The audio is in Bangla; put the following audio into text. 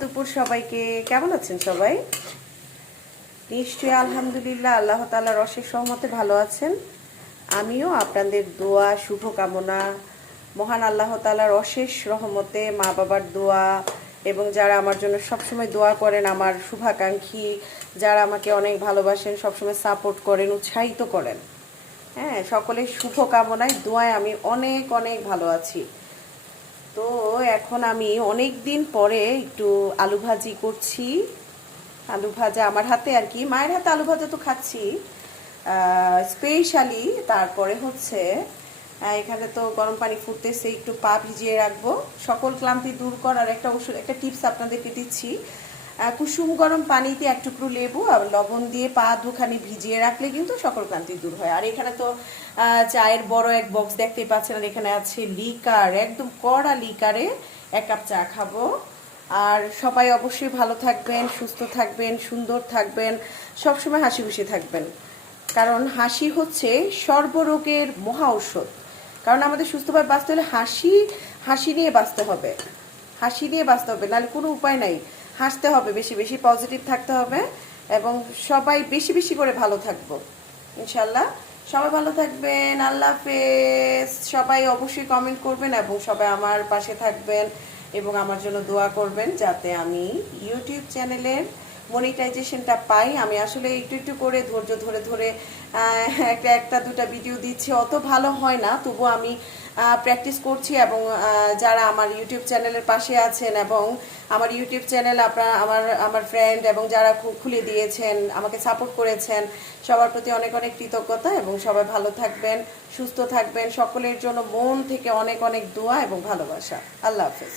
দুপুর সবাইকে কেমন আছেন সবাই? নিশ্চয়ই আলহামদুলিল্লাহ আল্লাহ তাআলার অশেষ রহমতে ভালো আছেন। আমিও আপনাদের দোয়া শুভকামনা, মহান আল্লাহ তাআলার অশেষ রহমতে, মা বাবার দোয়া এবং যারা আমার জন্য সবসময় দোয়া করেন, আমার শুভাকাঙ্ক্ষী যারা আমাকে অনেক ভালোবাসেন, সবসময় সাপোর্ট করেন, উৎসাহিত করেন, হ্যাঁ, সকলের শুভকামনায় দোয়ায় আমি অনেক অনেক ভালো আছি। তো এখন আমি অনেক দিন পরে একটু আলু ভাজি করছি। আলু ভাজা আমার হাতে আর কি, মায়ের হাতে আলু ভাজা তো খাচ্ছি স্পেশালি। তারপরে হচ্ছে এখানে তো গরম পানি ফুটতেছে, একটু পা ভিজিয়ে রাখবো সকল ক্লান্তি দূর করার একটা ওষুধ, একটা টিপস আপনাদেরকে দিচ্ছি। কুসুম গরম পানিতে এক টুকরো লেবু আর লবণ দিয়ে পা দুখানি ভিজিয়ে রাখলে কিন্তু সকল ক্লান্তি দূর হয়। আর এখানে তো চায়ের বড় এক বক্স দেখতেই পাচ্ছেন, আর এখানে আছে লিকার, একদম কড়া লিকারে 1 কাপ চা খাবো। আর সবাই অবশ্যই ভালো থাকবেন, সুস্থ থাকবেন, সুন্দর থাকবেন, সবসময় হাসি খুশি থাকবেন, কারণ হাসি হচ্ছে সর্বরোগের মহা ঔষধ। কারণ আমাদের সুস্থভাবে বাঁচতে হলে হাসি নিয়ে বাঁচতে হবে, হাসি নিয়ে বাঁচতে হবে, নাহলে কোনো উপায় নাই। হাসতে হবে, বেশি বেশি পজিটিভ থাকতে হবে, এবং সবাই বেশি বেশি করে ভালো থাকবো ইনশাল্লাহ। সবাই ভালো থাকবেন, আল্লাহ হাফেজ। সবাই অবশ্যই কমেন্ট করবেন এবং সবাই আমার পাশে থাকবেন এবং আমার জন্য দোয়া করবেন যাতে আমি ইউটিউব চ্যানেলের মনিটাইজেশনটা পাই। আমি আসলে একটু একটু করে ধৈর্য ধরে ধরে একটা দুটা ভিডিও দিচ্ছি, অত ভালো হয় না, তবু আমি প্র্যাকটিস করছি। এবং যারা আমার ইউটিউব চ্যানেলের পাশে আছেন এবং আমার ইউটিউব চ্যানেল আপনারা আমার ফ্রেন্ড এবং যারা খুলে দিয়েছেন, আমাকে সাপোর্ট করেছেন, সবার প্রতি অনেক অনেক কৃতজ্ঞতা। এবং সবাই ভালো থাকবেন, সুস্থ থাকবেন, সকলের জন্য মন থেকে অনেক অনেক দোয়া এবং ভালোবাসা। আল্লাহ হাফেজ।